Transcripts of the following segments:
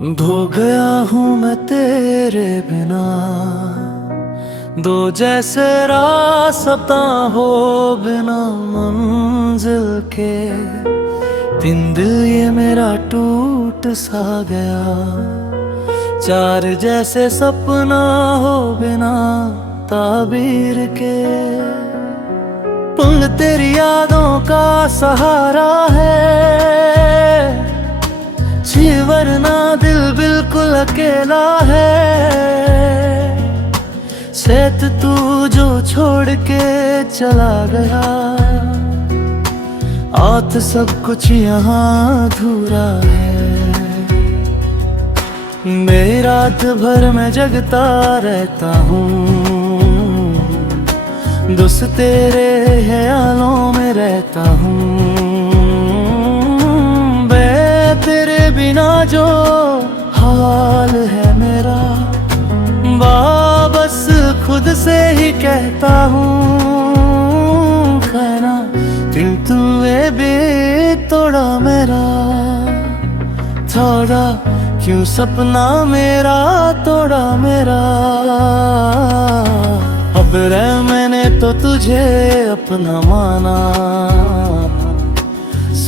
धो गया हूँ मैं तेरे बिना, दो जैसे रास्ता हो बिना मंजिल के। तीन दिल ये मेरा टूट सा गया, चार जैसे सपना हो बिना ताबीर के। पुल तेरी यादों का सहारा है, वरना दिल बिल्कुल अकेला है। सेत तू जो छोड़ के चला गया, आत सब कुछ यहाँ अधूरा है। मेरी रात भर मैं जगता रहता हूँ, दुस तेरे ख्यालों में रहता हूँ। तेरे बिना जो हाल है मेरा, वापस खुद से ही कहता हूँ। कहना दिल तूने भी तोड़ा मेरा, थोड़ा क्यों सपना मेरा तोड़ा मेरा। अब रह मैंने तो तुझे अपना माना,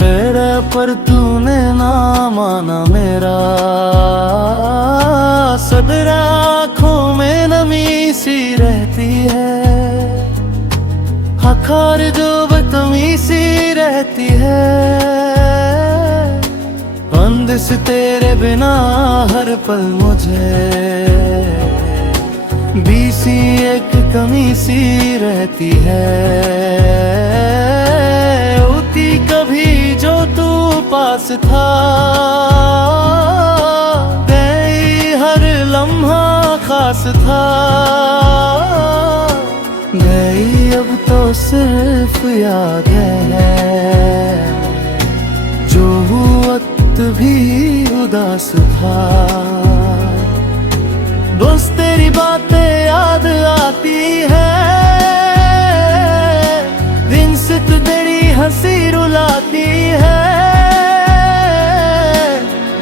तेरे पर तूने ना माना मेरा। सदर आँखों में नमी सी रहती है, हखार जो बदतमी सी रहती है। बंद से तेरे बिना हर पल मुझे बीसी एक कमी सी रहती है। कभी जो तू पास था, गई हर लम्हा खास था। गई अब तो सिर्फ याद है, जो वक्त भी उदास था। बस तेरी बातें याद आती है, दिन से तू तेरी हंसी रुलाती है।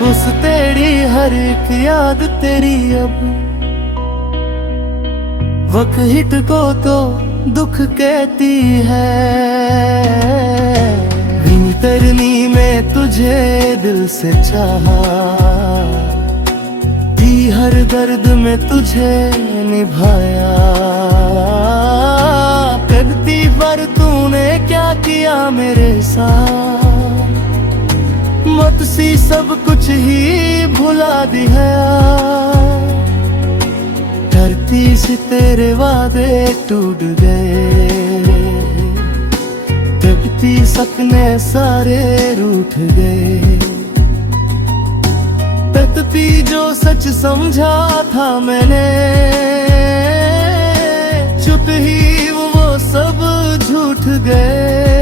उस तेरी हर एक याद तेरी अब वक्त हिट को तो दुख कहती है। विंतरनी में तुझे दिल से चाहा, दी हर दर्द में तुझे निभाया। करती पर तूने क्या किया मेरे साथ, मत सी सब कुछ ही भुला दिया। धरती से तेरे वादे टूट गए, जगती सपने सारे रूठ गए। तड़पी जो सच समझा था मैंने, चुप ही वो सब झूठ गए।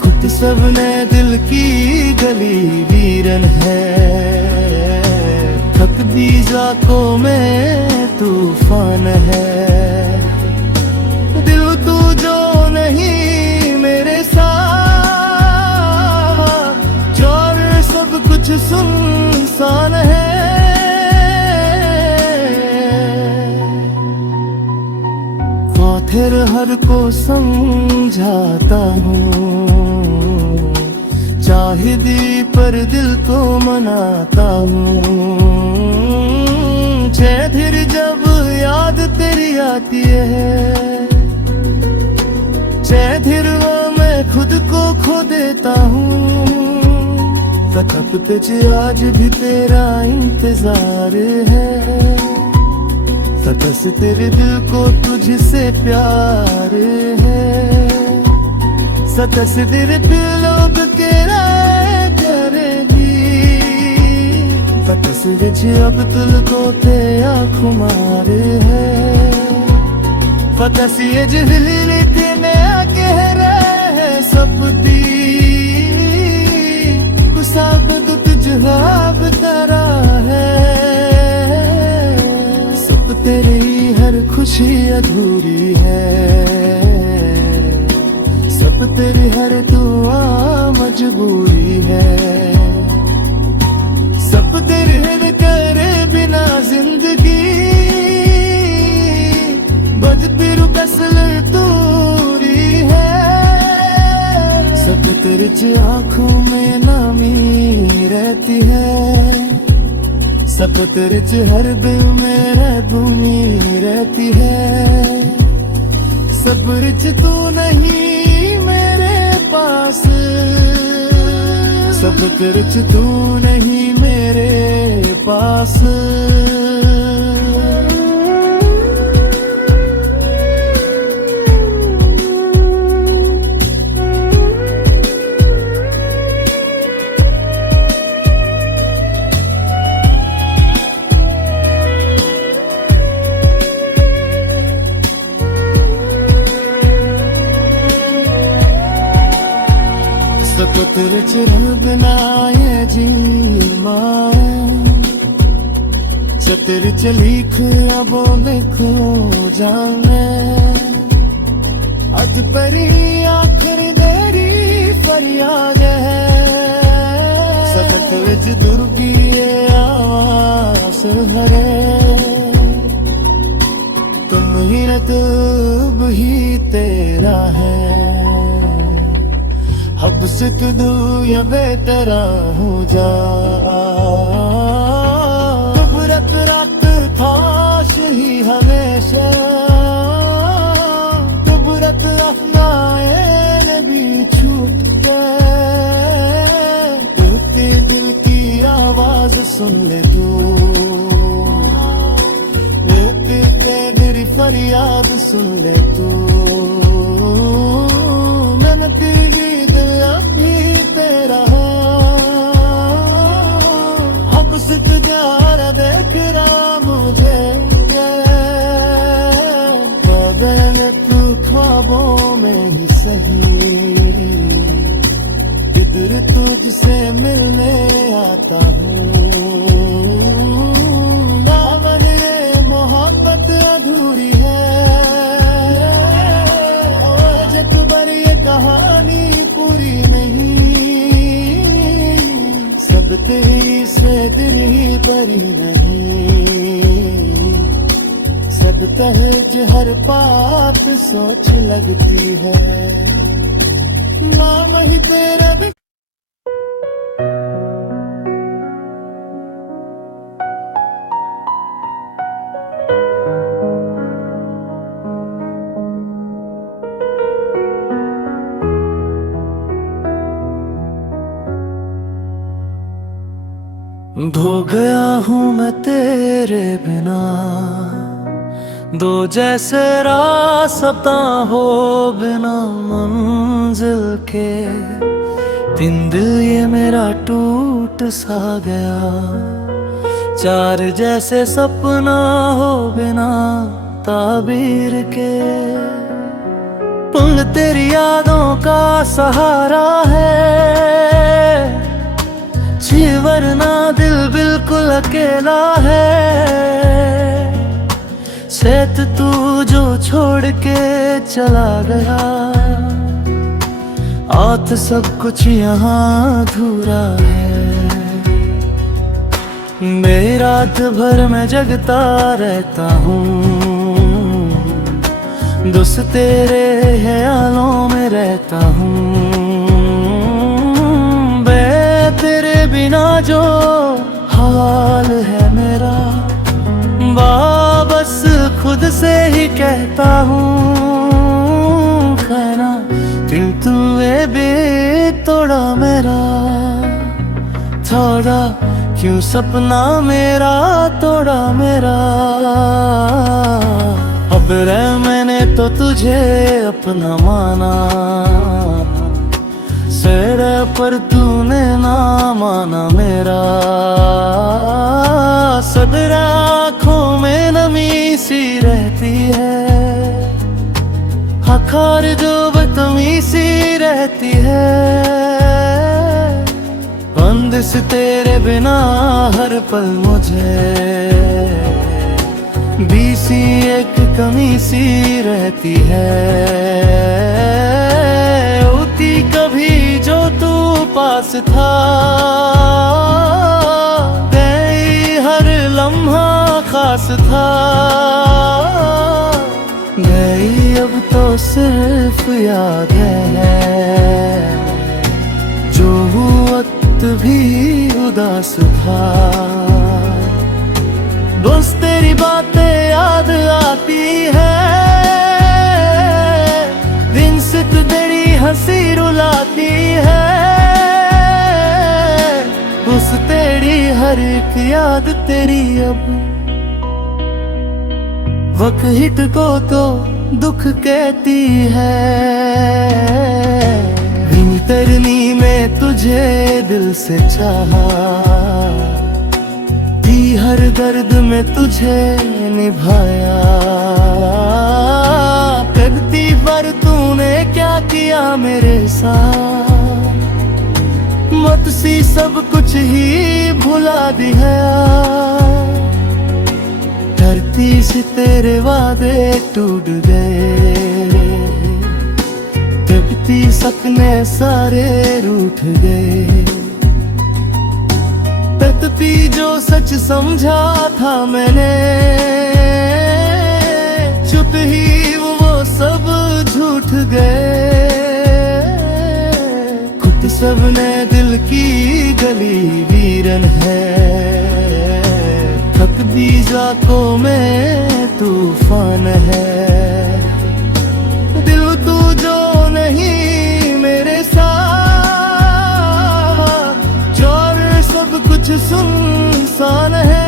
खुद सबने दिल की गली वीरन है, थक दी जाकों में तूफान है। दिल तू जो नहीं मेरे साथ, जोर सब कुछ सुनसान है। फिर हर को समझाता हूँ, चाहिदी पर दिल को मनाता हूँ। फिर जब याद तेरी आती है, फिर वो मैं खुद को खो देता हूँ। तब तुझे आज भी तेरा इंतजार है, सतस तेरे दिल को तुझसे प्यार है। सतस तेरे दिलों के करेगी, सतस विच अब तुल को ते खुमार है। सतस ये जिली तेने कह रहे सपदी, कुसाब तुझाब तरा है। तेरी हर खुशी अधूरी है, सब तेरी हर दुआ मजबूरी है। तिरछ आँखों में नमी रहती है, सब तिरछ हर दिल में रहगुमी रहती है। सब रिच तू नहीं मेरे पास, सब तिरछ तू नहीं मेरे पास। तिरछ बिना ये जी माया, तिरछ लिख अब में खो जाने। अज परी आखिर देरी फरियाद है, सब तिरछ दुर्गी आवास हरे। तुम ही रतब ही तेरा है, अब से तू या बेतरा हो जा। कुबरत रात खाश ही हमेशा, कुबरत अफनाए भी छूट के। टूटे दिल की आवाज सुन ले तू, टूटे के मेरी फरियाद सुन ले तू। मैंने तेरी अभी तेरा अब सिद्ध प्यार देख रहा मुझे, तू ख्वाबों में ही सही, इधर तुझसे मिलने आता हूँ। मोहब्बत अधूरी है, जब पर ये कहानी पूरी नहीं। सब तेरी से दिन ही परी नहीं, सब तहज हर बात सोच लगती है। माँ वही तेरा भी धो गया हूँ मैं तेरे बिना, दो जैसे रास्ता हो बिना मंजिल के। तीन दिल ये मेरा टूट सा गया, चार जैसे सपना हो बिना ताबीर के। पुल तेरी यादों का सहारा है, वरना दिल बिल्कुल अकेला है। सेत तू जो छोड़ के चला गया, आत सब कुछ यहाँ अधूरा है। मेरी रात भर मैं जगता रहता हूँ, दुस तेरे ख्यालों में रहता हूँ। तेरे बिना जो हाल है मेरा, वापस खुद से ही कहता हूँ। कहना दिल तूने भी तोड़ा मेरा, थोड़ा क्यों सपना मेरा तोड़ा मेरा। अब रह मैंने तो तुझे अपना माना, तेरे पर तूने ना माना मेरा। सदर आँखों में नमी सी रहती है, हखार जो बदतमी सी रहती है। बंद से तेरे बिना हर पल मुझे बीसी एक कमी सी रहती है। होती कभी जो तू पास था, गई हर लम्हा खास था। गई अब तो सिर्फ याद है, भी उदास था। बस तेरी बातें याद आती है, दिन से तू तेरी हंसी रुलाती है। उस तेरी हर एक याद तेरी अब वक्त को तो दुख कहती है। विंतरनी में तुझे दिल से चाहा, थी हर दर्द में तुझे निभाया। करती पर तूने क्या किया मेरे साथ, मत सी सब कुछ ही भुला दिया। धरती से तेरे वादे टूट गए, जगती सपने सारे रूठ गए। तड़पी जो सच समझा था मैंने, चुप ही वो सब झूठ गए। खुद सबने दिल की गली वीरन है, थक दी जाकों में तूफान है। दिल तू जो नहीं मेरे साथ, चोर सब कुछ सुनसान है।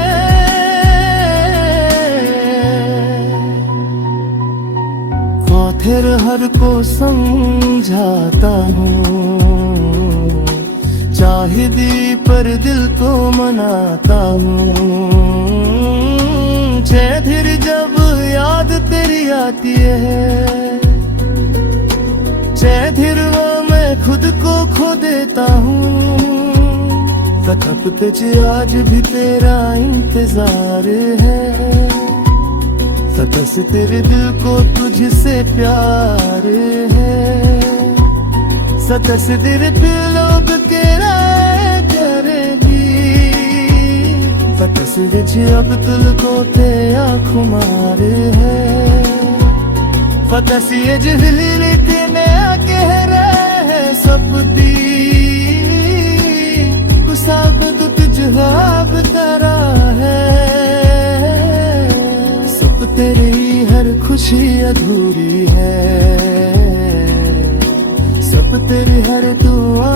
फिर हर को समझाता हूँ, चाहती पर दिल को मनाता हूँ। धीर जब याद तेरी आती है, धीर वो मैं खुद को खो देता हूँ। तड़प तुझे आज भी तेरा इंतजार है, बस तेरे दिल को तुझसे प्यार है। सतस दिल लोग केरा करेगी, सतस विच अब तुल को ते आँख मारे है। फतस ये जहली रीतिने कह रहे सपदी, कुसाब तुझ जवाब तरा है। तेरी हर खुशी अधूरी है, सब तेरी हर दुआ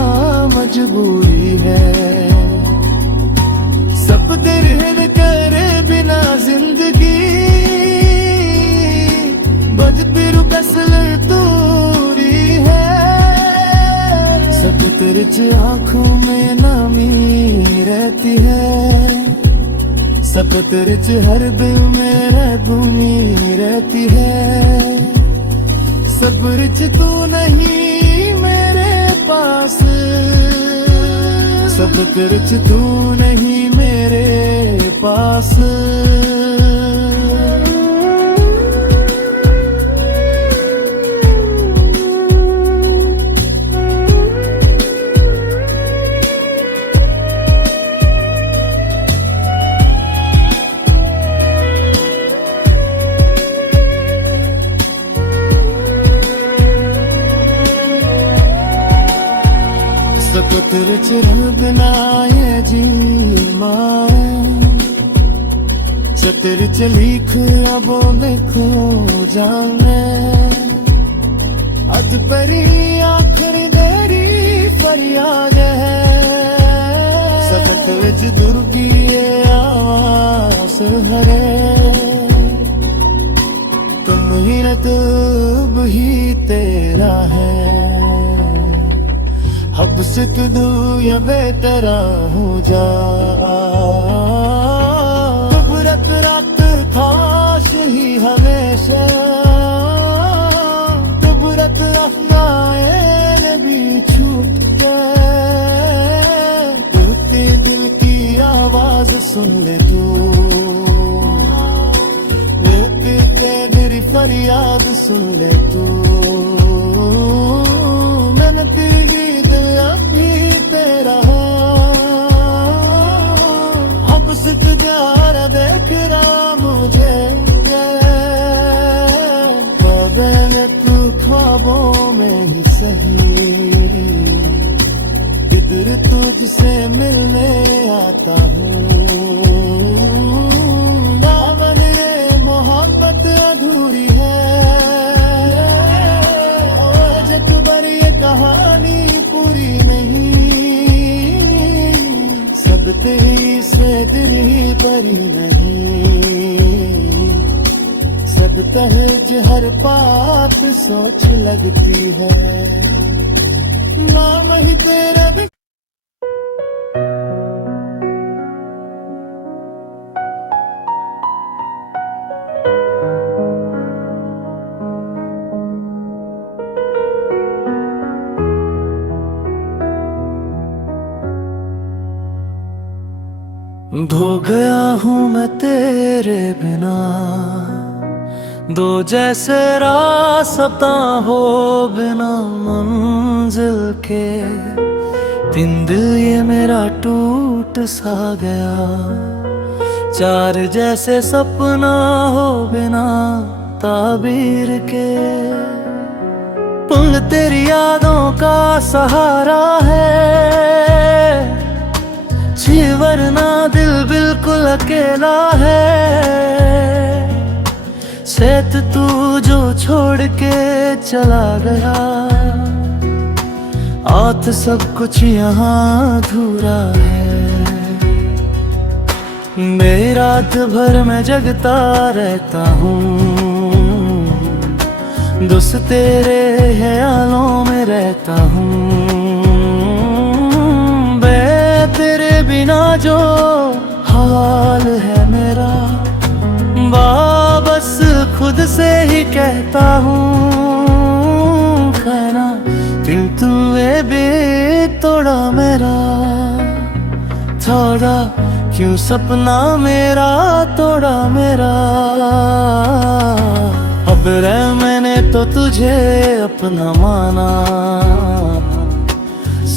मजबूरी है। सब तेरे हिल करे बिना जिंदगी, बज फिर कसल दूरी है। सब तेरे आँखों में नामी रहती है, सब तेरे हर दिल में गुमी रहती है। सब रिच तू नहीं मेरे पास, सब रिच तू नहीं मेरे पास। तेरे चिर बिना ये जी माया, तेरे चलीख अब में खो जाने। अज परी आखिरी देरी फरियाद है, सतत विच दुर्गी आवास हरे। तुम ही रतब ही तेरा है, अब से तू या बेतरा हो जा। रत रात खास ही हमेशा, रत अफनाए भी छूट गए। टूटे दिल की आवाज सुन ले तू, मेरी फरियाद सुन ले तू। मैंने तेरी अभी तेरा अब सिर्फ प्यार देख रहा मुझे। कबे में तू ख्वाबों में ही सही, किधर फिर तुझसे मिलने आता हूँ। दामन ये मोहब्बत अधूरी है, जग भर ये कहानी पूरी नहीं। सब तेरी से दिल ही भरी नहीं। सब तहज हर बात सोच लगती है, नाम ही तेरा भी। धो गया हूँ मैं तेरे बिना, दो जैसे रास्ता हो बिना मंजिल के। तीन दिल ये मेरा टूट सा गया, चार जैसे सपना हो बिना ताबीर के। पुल तेरी यादों का सहारा है, वरना दिल बिल्कुल अकेला है। सेत तू जो छोड़ के चला गया, आत सब कुछ यहाँ अधूरा है। मेरी रात भर मैं जगता रहता हूँ, दुस तेरे ख्यालों में रहता हूँ। तेरे बिना जो हाल है मेरा, वापस खुद से ही कहता हूँ। कहना दिल तूने भी तोड़ा मेरा, थोड़ा क्यों सपना मेरा तोड़ा मेरा। अब रह मैंने तो तुझे अपना माना,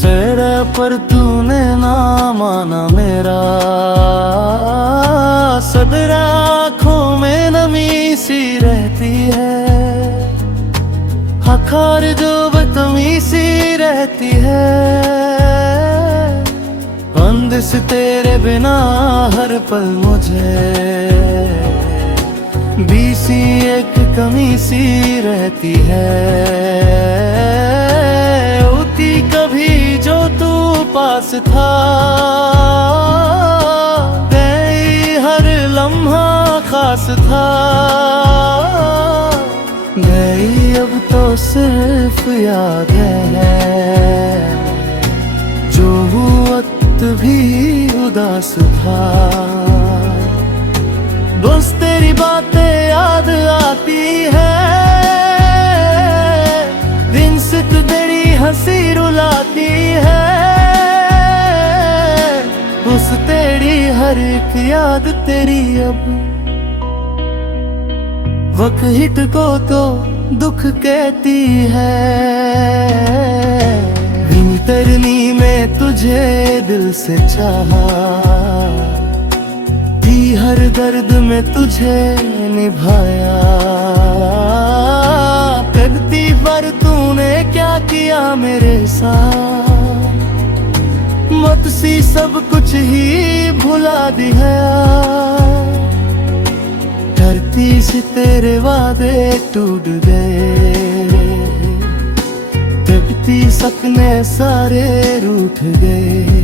तेरे पर तूने ना माना मेरा। सदर आँखों में नमी सी रहती है, हखार जो बदतमी सी रहती है। बंदिश तेरे बिना हर पल मुझे बीसी एक कमी सी रहती है। कभी जो तू पास था, गई हर लम्हा खास था। गई अब तो सिर्फ याद है, जो वक्त भी उदास था। बस तेरी बातें याद आती है, दिन से तू तेरी हंसी रुलाती है। उस तेरी हर एक याद तेरी अब वक्त हिट को तो दुख कहती है। विंतरनी में तुझे दिल से चाहा, थी हर दर्द में तुझे निभाया। करती पर तूने क्या किया मेरे साथ, मत सी सब कुछ ही भुला दिया। धरती से तेरे वादे टूट गए, जगती सपने सारे रूठ गए।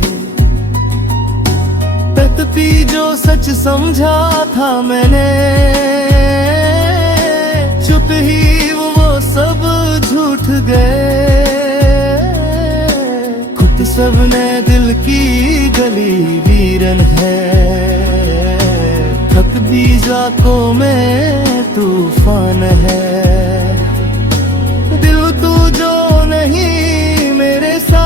तड़पी जो सच समझा था मैंने, चुप ही वो सब झूठ गए। खुद सबने दिल की गली वीरन है, थक दी जाकों में तूफान है। दिल तू जो नहीं मेरे साथ,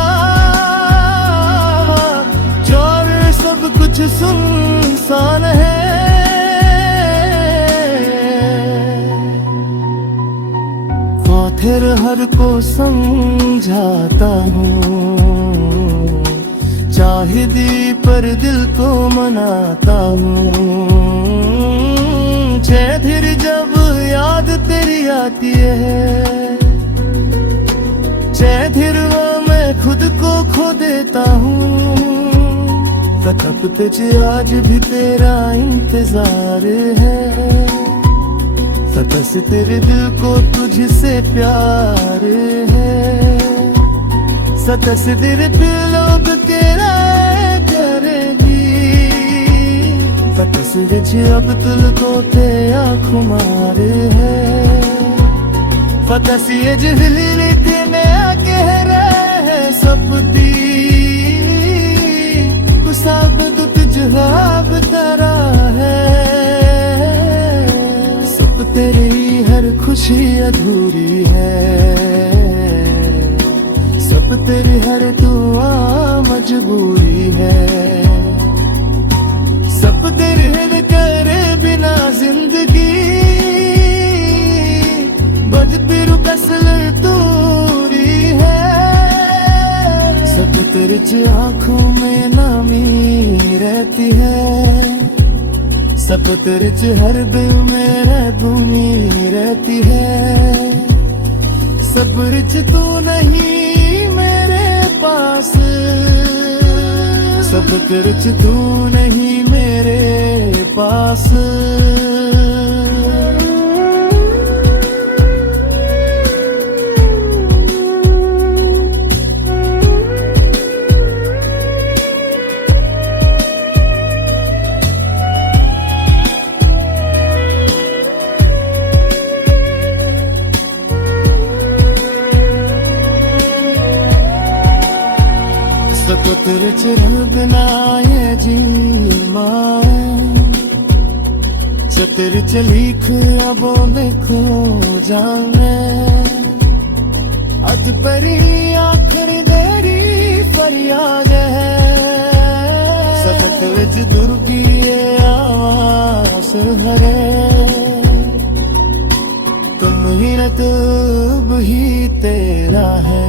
चोर सब कुछ सुनसान है। फिर हर को समझाता हूँ, चाहिदी पर दिल को मनाता हूँ। फिर जब याद तेरी आती है, फिर वो मैं मैं खुद को खो देता हूँ। तड़पते च आज भी तेरा इंतजार है, बस तेरे दिल को तुझसे प्यार है। तस्वीर लोग तेरा करेगी, तस्वीर अब तुल को ते आँख मार है। तस्वीर जिहली तेने कह रहे सब दी सब दुख जवाब तरा है। सब तेरी हर खुशी अधूरी है, सब तेरी हर दुआ मजबूरी है। सब तेरे हिल करे बिना जिंदगी बज फिर कसल तूरी है। सब तेरे च आँखों में नामी रहती है, सब तेरे च हर दिल में रहदूनी रहती है। सब रिच तू नहीं मेरे पास, सब तेरे च तू नहीं मेरे पास। सब तेरे चिर बिना ये जी तेरे चलीख अबों में खो जाऊं। अज परी आखिरी देरी फरियाद है, सब तेरे दुर्गी आवास हरे। तुम ही रतब ही तेरा है,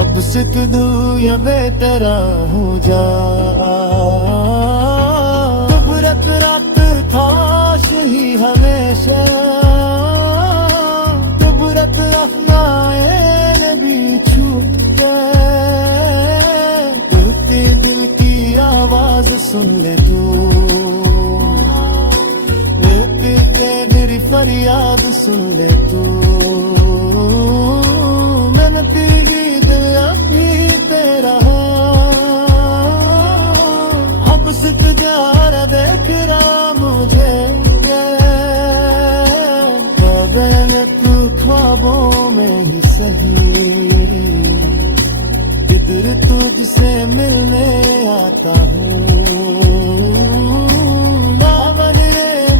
अब से तू या बेतरा हो जा। कुबरत रात खाश ही हमेशा, कुबरत अफनाए भी छूट गए। टूटे दिल की आवाज सुन ले तू, टूटे मेरी फरियाद सुन ले तू। मैंने तेरी अभी तेरा अब सिर्फ प्यार देख रहा मुझे। मैं तू ख्वाबों में ही सही, इधर तुझसे मिलने आता हूँ।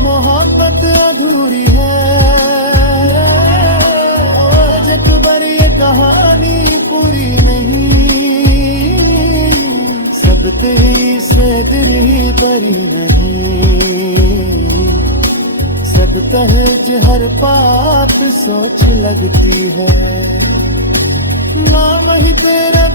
मोहब्बत अधूरी है, जग भर ये कहानी पूरी नहीं। सब तेरी से दिल ही परी नहीं, सब तहज हर बात सोच लगती है। नाम ही तेरा